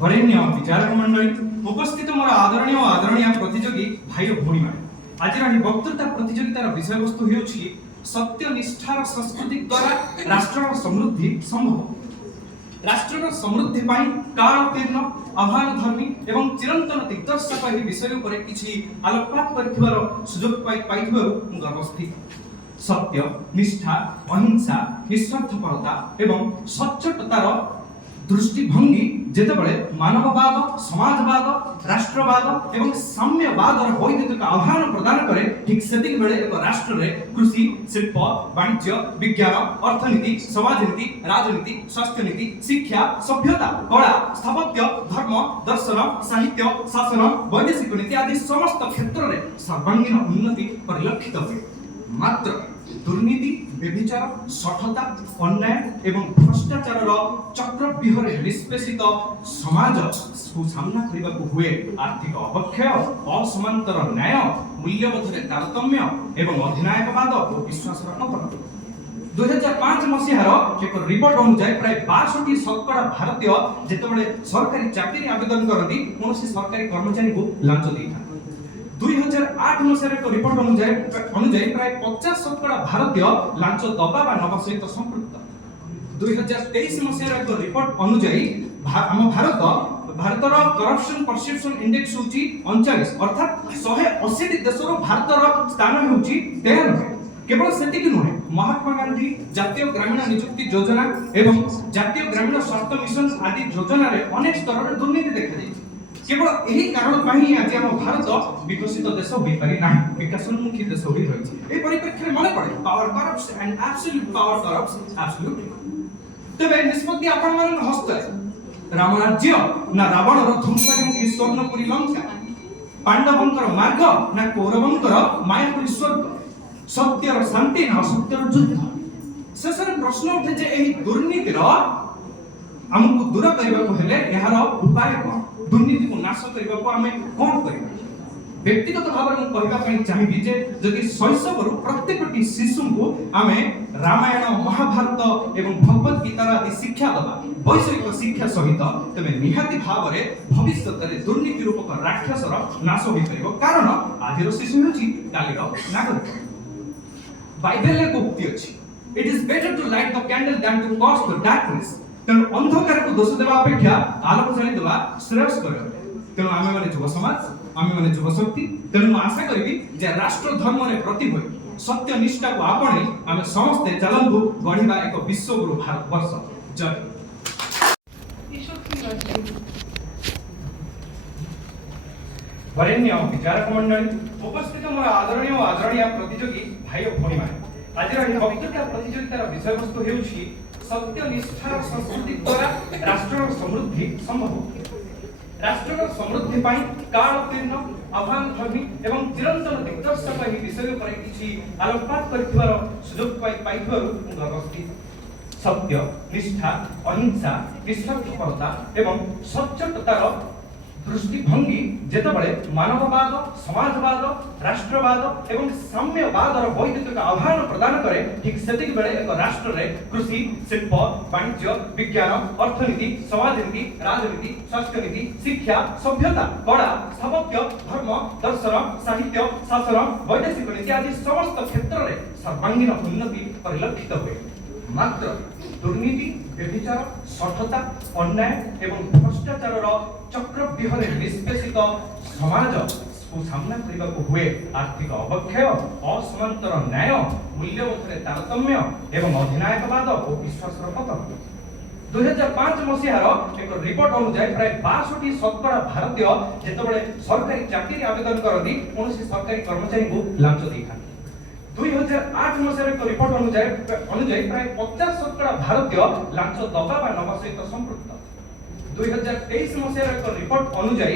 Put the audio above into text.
वरेण्य विचारक मंडली उपस्थित मोर आदरणीय प्रतियोगी भाई और भौणी माने आज वक्तृता प्रतियोगितार विषय वस्तु हेउछि सत्यनिष्ठार संस्कृति द्वारा राष्ट्रर समृद्धि संभव। राष्ट्रर समृद्धि पाई कालोत्तीर्ण आह्वानधर्मी एवं चिरंतन दिग्दर्शक ଏହି विषय ଉପରେ କିଛି ଆଲୋକପାତ କରିଥିବାର ସୁଯୋଗ ପାଇଥିବାରୁ ମୁଁ ଗର୍ବିତ। सत्य निष्ठा अहिंसा निस्वार्थपरता एवं सच्चोटतार दृष्टिभंगी जेतेबेले मानववाद समाजवाद राष्ट्रवाद एवं साम्यवादर वैधता आह्वान प्रदान करे ठीक सेतिक बेले एक राष्ट्र रे कृषि शिल्प वाणिज्य विज्ञान अर्थनीति समाजनीति राजनीति स्वास्थ्य नीति शिक्षा सभ्यता कला स्थापत्य धर्म दर्शन साहित्य शासन वैदेशिक नीति आदि समस्त क्षेत्र रे सर्वांगीण उन्नति परिलक्षित हुए। मात्र दुर्नीति व्यभिचार सठता अन्याय एवं भ्रष्टाचार चक्रव्यूहरे निष्पेषित समाज को सामना करने को हुए आर्थिक अवक्षय असमांतर न्याय मूल्यबोधरे तारतम्य एवं अधिनायकवाद और विश्वासर पतन। 2005 मसीहार एक रिपोर्ट अनुसार प्राय 62% भारतीय जेतेबेले सरकारी चाकरी आवेदन करती कौन सरकारी कर्मचारी को लांच देता। 2008 मसीहार एक रिपोर्ट अनुसार प्राय 50% भारतीय लांच दबा बा नवा सहित संपृक्त। 2023 मसीहार एक रिपोर्ट अनुसार हम भारतर करप्शन परसेप्शन इंडेक्स होची 39 अर्थात 180 देशर भारतर स्थान होची 93। केवल सेतिक नुहे महात्मा गांधी जातीय ग्रामीण नियुक्ति योजना एवं जातीय ग्रामीण स्वास्थ्य मिशन आदि योजना रे अनेक स्तर रे दुर्नीति देखा जायछि। केवल यही कारण पाही आज हम भारत विकसित देश होई पारि नाही विकासोन्मुखी देश होई रहिछि। ए परिप्रेक्षी मने पड़े power corrupts and absolute power corrupts absolutely. तबे निष्पत्ति आपण मन हस्त राम राज्य ना रावण रो ध्वंसमुखी स्वर्णपुरी लंका पांडवंकर मार्ग ना कौरवंकर मायापुरी स्वर्ग सत्यर शांति ना असत्यर युद्ध। शेषर प्रश्न उठे जे एही दुर्नीतिर हमकु दूर करबा को हेले यार उपाय कोन दुर्नीति को नाश करबा को हमें कोन करबा। व्यक्तिगत भाव में कहबा पई चाहिबी जे जदि शैशवरु प्रत्येकटी शिशु को हमें रामायण महाभारत एवं भगवत गीता आदि शिक्षा दबा वैषयिक शिक्षा सहित तबे निहाती भाव रे भविष्य रे दुर्नीति रूपक राक्षसर नाश होई परिबो। कारण आदिर शिशु होची कालीर नागरिक। बाइबल रे उक्ति अछि it is better to light the candle than to cast the darkness. तेणु अंधकार को दोष देवा अपेक्षा आलोक जळी देवा श्रेयस्कर। तेणु आमे माने युव समाज आमे माने युव शक्ति तेणु आशा करबी जे राष्ट्र धर्म रे प्रति होई सत्य निष्ठा को आपणे आमे समस्त चलंतु गढिबा एक विश्व गुरु भारत वर्ष। जय वरेण्य विचारक मंडली उपस्थित मोर आदरणीय प्रतियोगी भाई और भौणी माने आज वक्तृता प्रतियोगितार विषय वस्तु हेउछि सत्यनिष्ठार संस्कृति द्वारा राष्ट्रर समृद्धि संभव। राष्ट्रर समृद्धि पाई कालोत्तीर्ण आह्वानधर्मी एवं चिरंतन दिग्दर्शक ଏହି विषय ଉପରେ କିଛି ଆଲୋକପାତ କରିଥିବାର ସୁଯୋଗ ପାଇଥିବାରୁ ମୁଁ ଗର୍ବିତ। सत्य निष्ठा अहिंसा निस्वार्थपरता एवं सच्चोटतार दृष्टिभंगी जेतेबेले मानववाद समाजवाद राष्ट्रवाद एवं साम्यवादर वैधता आह्वान प्रदान करे ठीक सेतिक बेले एक राष्ट्र रे कृषि शिल्प वाणिज्य विज्ञान अर्थनीति समाजनीति राजनीति स्वास्थ्य नीति शिक्षा सभ्यता कला स्थापत्य धर्म दर्शन साहित्य शासन वैदेशिक नीति आदि समस्त क्षेत्र रे सर्वांगीण उन्नति परिलक्षित हुए। मात्र दुर्नीति व्यभिचार सठता अन्याय एवं भ्रष्टाचार चक्रव्यूहरे निष्पेषित समाज को सामना करने को हुए आर्थिक अवक्षय असमांतर न्याय मूल्यबोधरे तारतम्य एवं अधिनायकवाद और विश्वासर पतन। 2005 मसीहार एक रिपोर्ट अनुसार प्राय 62% भारतीय जेतेबेले सरकारी चाकरी आवेदन करती कौन सरकारी कर्मचारी को लांच देता। 2008 मसीहार एक रिपोर्ट अनुसार प्राय 50% भारतीय लांच दबा बा नवा सहित संपृक्त। 2023 मसीहार एक रिपोर्ट अनुसार